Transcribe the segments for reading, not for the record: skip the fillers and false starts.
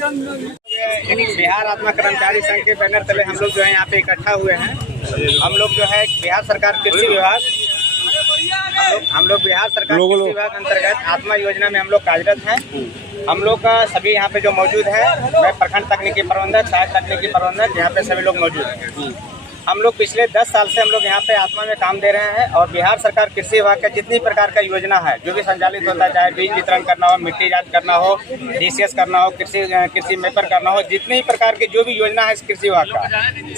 बिहार आत्मा कर्मचारी संघ के बैनर तले हम लोग जो है यहाँ पे इकट्ठा हुए हैं। हम लोग जो है बिहार सरकार कृषि विभाग बिहार सरकार कृषि विभाग अंतर्गत आत्मा योजना में हम लोग कार्यरत हैं। हम लोग का सभी यहाँ पे जो मौजूद है, मैं प्रखंड तकनीकी प्रबंधक, सहायक तकनीकी प्रबंधक, यहाँ पे सभी लोग मौजूद हैं। हम लोग पिछले 10 साल से हम लोग यहाँ पे आत्मा में काम दे रहे हैं और बिहार सरकार कृषि विभाग का जितनी प्रकार का योजना है जो भी संचालित होता है, चाहे बीज वितरण करना हो, मिट्टी जांच करना हो, DCS करना हो, कृषि मेपर करना हो, जितनी प्रकार की जो भी योजना है इस कृषि विभाग का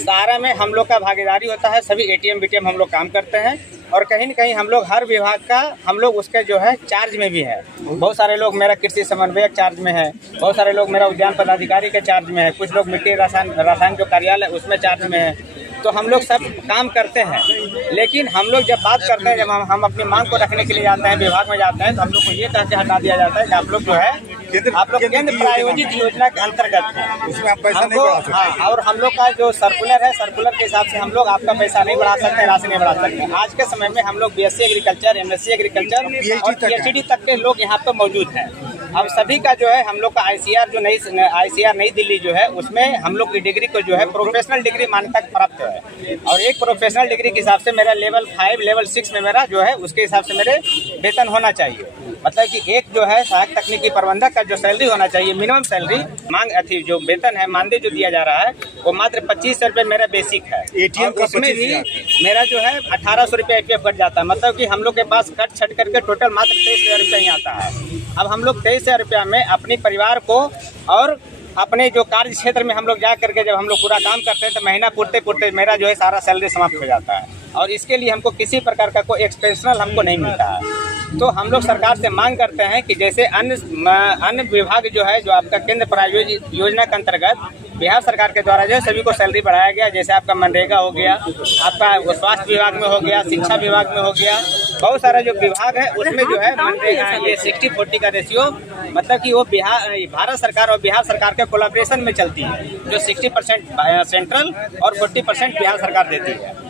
सारा में हम लोग का भागीदारी होता है। सभी ATM BTM हम लोग काम करते हैं और कहीं न कहीं हम लोग हर विभाग का हम लोग उसके जो है चार्ज में भी है। बहुत सारे लोग मेरा कृषि समन्वयक चार्ज में है, बहुत सारे लोग मेरा उद्यान पदाधिकारी के चार्ज में है, कुछ लोग मिट्टी रसायन जो कार्यालय उसमें चार्ज में है। तो हम लोग सब काम करते हैं, लेकिन हम लोग जब बात करते हैं, जब हम अपनी मांग को रखने के लिए जाते हैं, विभाग में जाते हैं, तो हम लोग को ये कह के हटा दिया जाता है कि आप लोग जो है आप लोग केंद्र प्रायोजित योजना के अंतर्गत हैं, उसमें आप पैसा नहीं बढ़ा सकते। हाँ, और हम लोग का जो सर्कुलर है, सर्कुलर के हिसाब से हम लोग आपका पैसा नहीं बढ़ा सकते, राशि नहीं बढ़ा सकते। आज के समय में हम लोग BSc एग्रीकल्चर, MSc एग्रीकल्चर और PhD तक के लोग यहाँ पर मौजूद हैं। अब सभी का जो है हम लोग का ICAR जो ICAR नई दिल्ली जो है उसमें हम लोग की डिग्री को जो है प्रोफेशनल डिग्री मान्यता प्राप्त है और एक प्रोफेशनल डिग्री के हिसाब से मेरा लेवल 5 लेवल 6 में मेरा जो है उसके हिसाब से मेरे वेतन होना चाहिए। मतलब कि एक जो है सहायक तकनीकी प्रबंधक का जो सैलरी होना चाहिए, मिनिमम सैलरी मांग अथी जो वेतन है मानदेय जो दिया जा रहा है वो मात्र 2500 रुपये मेरा बेसिक है। उसमें भी मेरा जो है 1800 रुपये APF कट जाता है। मतलब कि हम लोग के पास कट छट करके टोटल मात्र 23,000 रुपये ही आता है। अब हम लोग 23,000 रुपया में अपने परिवार को और अपने जो कार्य क्षेत्र में हम लोग जा करके जब हम लोग पूरा काम करते हैं तो महीना पूरते मेरा जो है सारा सैलरी समाप्त हो जाता है और इसके लिए हमको किसी प्रकार का कोई एक्सपेंशनल हमको नहीं मिलता है। तो हम लोग सरकार से मांग करते हैं कि जैसे अन्य विभाग जो है जो आपका केंद्र प्रायोजित योजना के अंतर्गत बिहार सरकार के द्वारा जो है सभी को सैलरी बढ़ाया गया, जैसे आपका मनरेगा हो गया, आपका स्वास्थ्य विभाग में हो गया, शिक्षा विभाग में हो गया, बहुत सारा जो विभाग है उसमें जो है मनरेगा ये 60-40 का रेशियो, मतलब कि वो भारत सरकार और बिहार सरकार के कोलैबोरेशन में चलती है, जो 60% सेंट्रल और 40% बिहार सरकार देती है।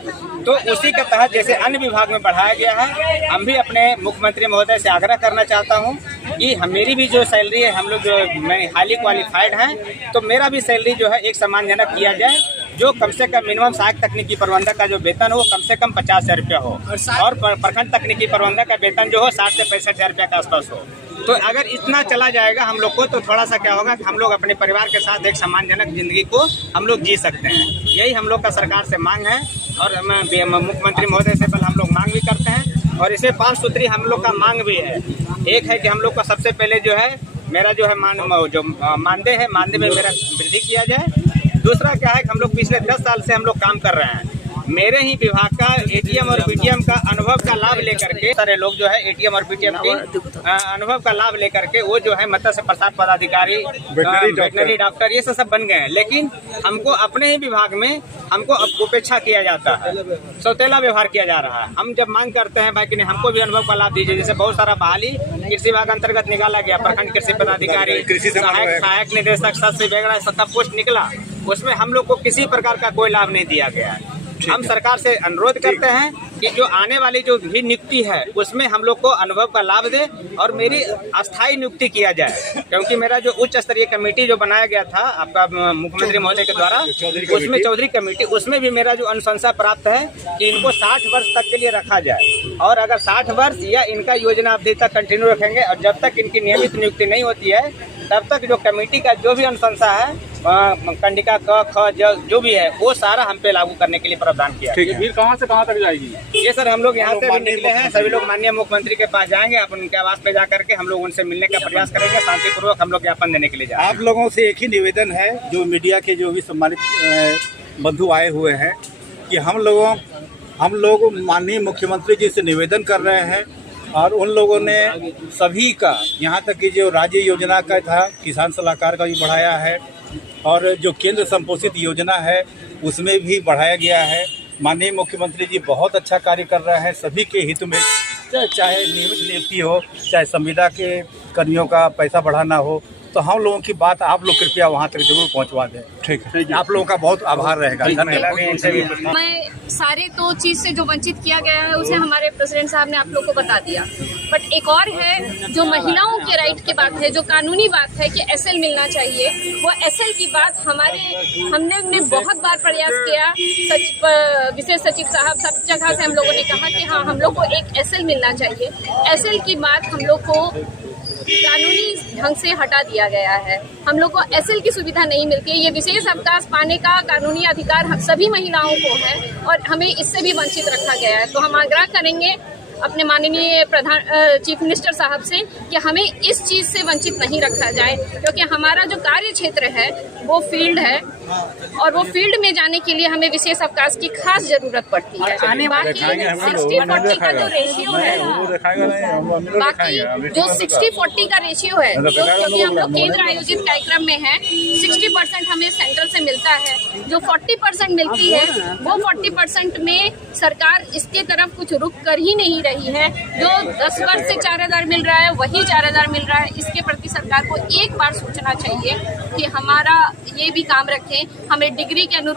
तो उसी के तहत जैसे अन्य विभाग में बढ़ाया गया है, हम भी अपने मुख्यमंत्री महोदय से आग्रह करना चाहता हूं कि मेरी भी जो सैलरी है, हम लोग जो मैं हाईली क्वालिफाइड हैं, तो मेरा भी सैलरी जो है एक सम्मानजनक किया जाए, जो कम से कम मिनिमम सहायक तकनीकी प्रबंधक का जो वेतन हो कम से कम 50,000 रुपया हो और प्रखंड तकनीकी प्रबंधक का वेतन जो हो 60 से 65,000 रुपया के आसपास हो। तो अगर इतना चला जाएगा हम लोग को तो थोड़ा सा क्या होगा कि हम लोग अपने परिवार के साथ एक सम्मानजनक जिंदगी को हम लोग जी सकते हैं। यही हम लोग का सरकार से मांग है और मुख्यमंत्री महोदय से पहले हम लोग मांग भी करते हैं और इसे 5 सूत्री हम लोग का मांग भी है। एक है कि हम लोग का सबसे पहले जो है मेरा जो है मानदेय है, मानदेय में मेरा वृद्धि किया जाए। दूसरा क्या है कि हम लोग पिछले 10 साल से हम लोग काम कर रहे हैं, मेरे ही विभाग का ATM और BTM का अनुभव का लाभ लेकर के सारे लोग जो है ATM और BTM के अनुभव का लाभ लेकर के वो जो है मत्स्य प्रसाद पदाधिकारी, वेटनरी डॉक्टर ये सब बन गए हैं। लेकिन हमको अपने ही विभाग में हमको उपेक्षा किया जाता है, सौतेला व्यवहार किया जा रहा है। हम जब मांग करते हैं भाई कि नहीं हमको भी अनुभव का लाभ दीजिए, जैसे बहुत सारा बहाली कृषि विभाग अंतर्गत निकाला गया, प्रखंड कृषि पदाधिकारी, सहायक निदेशक, सदस्य वगैरह सब पोस्ट निकला, उसमें हम लोग को किसी प्रकार का कोई लाभ नहीं दिया गया है। हम सरकार से अनुरोध करते हैं कि जो आने वाली जो भी नियुक्ति है उसमें हम लोग को अनुभव का लाभ दे और मेरी अस्थायी नियुक्ति किया जाए, क्योंकि मेरा जो उच्च स्तरीय कमेटी जो बनाया गया था आपका मुख्यमंत्री महोदय के द्वारा, उसमें चौधरी कमेटी, उसमें भी मेरा जो अनुशंसा प्राप्त है कि इनको 60 वर्ष तक के लिए रखा जाए और अगर 60 वर्ष या इनका योजना अवधि तक कंटिन्यू रखेंगे और जब तक इनकी नियमित नियुक्ति नहीं होती है तब तक जो कमेटी का जो भी अनुशंसा है कंडिका क ख जो भी है वो सारा हम पे लागू करने के लिए प्रावधान किया। फिर कहाँ से कहाँ तक जाएगी? ये सर हम लोग यहाँ से भी निकले हैं, सभी लोग माननीय मुख्यमंत्री के पास जाएंगे, अपन उनके आवास पे जा करके हम लोग उनसे मिलने का प्रयास करेंगे, शांतिपूर्वक हम लोग ज्ञापन देने के लिए जाएंगे। आप लोगों से एक ही निवेदन है, जो मीडिया के जो भी सम्मानित बंधु आए हुए हैं, कि हम लोग माननीय मुख्यमंत्री जी से निवेदन कर रहे हैं और उन लोगों ने सभी का, यहाँ तक कि जो राज्य योजना का था किसान सलाहकार का भी बढ़ाया है और जो केंद्र संपोषित योजना है उसमें भी बढ़ाया गया है। माननीय मुख्यमंत्री जी बहुत अच्छा कार्य कर रहे हैं सभी के हित में, चाहे नियमित नियुक्ति हो, चाहे संविदा के कर्मियों का पैसा बढ़ाना हो, तो हम लोगों की बात आप लोग कृपया वहाँ तक जरूर पहुँचवा दें। ठीक है, आप लोगों का बहुत आभार रहेगा। धन्यवाद। मैं सारे तो चीज़ से जो वंचित किया गया है उसे हमारे प्रेसिडेंट साहब ने आप लोग को बता दिया, बट एक और है जो महिलाओं के राइट की बात है, जो कानूनी बात है कि एसएल मिलना चाहिए। वो एसएल की बात हमने बहुत बार प्रयास किया, विशेष सचिव साहब सब जगह से हम लोगों ने कहा कि हाँ हम लोग को एक एसएल मिलना चाहिए। एसएल की बात हम लोग को कानूनी ढंग से हटा दिया गया है, हम लोग को एसएल की सुविधा नहीं मिलती है। ये विशेष अवकाश पाने का कानूनी अधिकार सभी महिलाओं को है और हमें इससे भी वंचित रखा गया है। तो हम आग्रह करेंगे अपने माननीय चीफ मिनिस्टर साहब से कि हमें इस चीज़ से वंचित नहीं रखा जाए, क्योंकि हमारा जो कार्य क्षेत्र है वो फील्ड है और वो फील्ड में जाने के लिए हमें विशेष अवकाश की खास जरूरत पड़ती है। बाकी 60-40 का जो रेशियो है, बाकी जो 60-40 का रेशियो है, क्योंकि हम लोग केंद्र आयोजित कार्यक्रम में है, 60% हमें सेंट्रल से मिलता है, जो 40% मिलती है वो 40% में सरकार इसके तरफ कुछ रुक कर ही नहीं रही है। जो 10 वर्ष से 4000 मिल रहा है वही 4000 मिल रहा है। इसके प्रति सरकार को एक बार सोचना चाहिए कि हमारा ये भी काम रखें, हमें डिग्री के अनुरूप